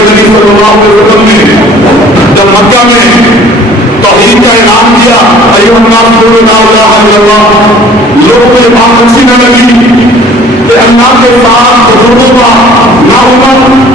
के नबी सल्लल्लाहु अलैहि वसल्लम ने जब मक्का में तौहीद का ऐलान किया, अय्युहन्नास कुलू ला इलाहा इल्लल्लाह, लोगों को ये बात अच्छी न लगी कि अल्लाह के साथ बुजुर्गों का ना उम्र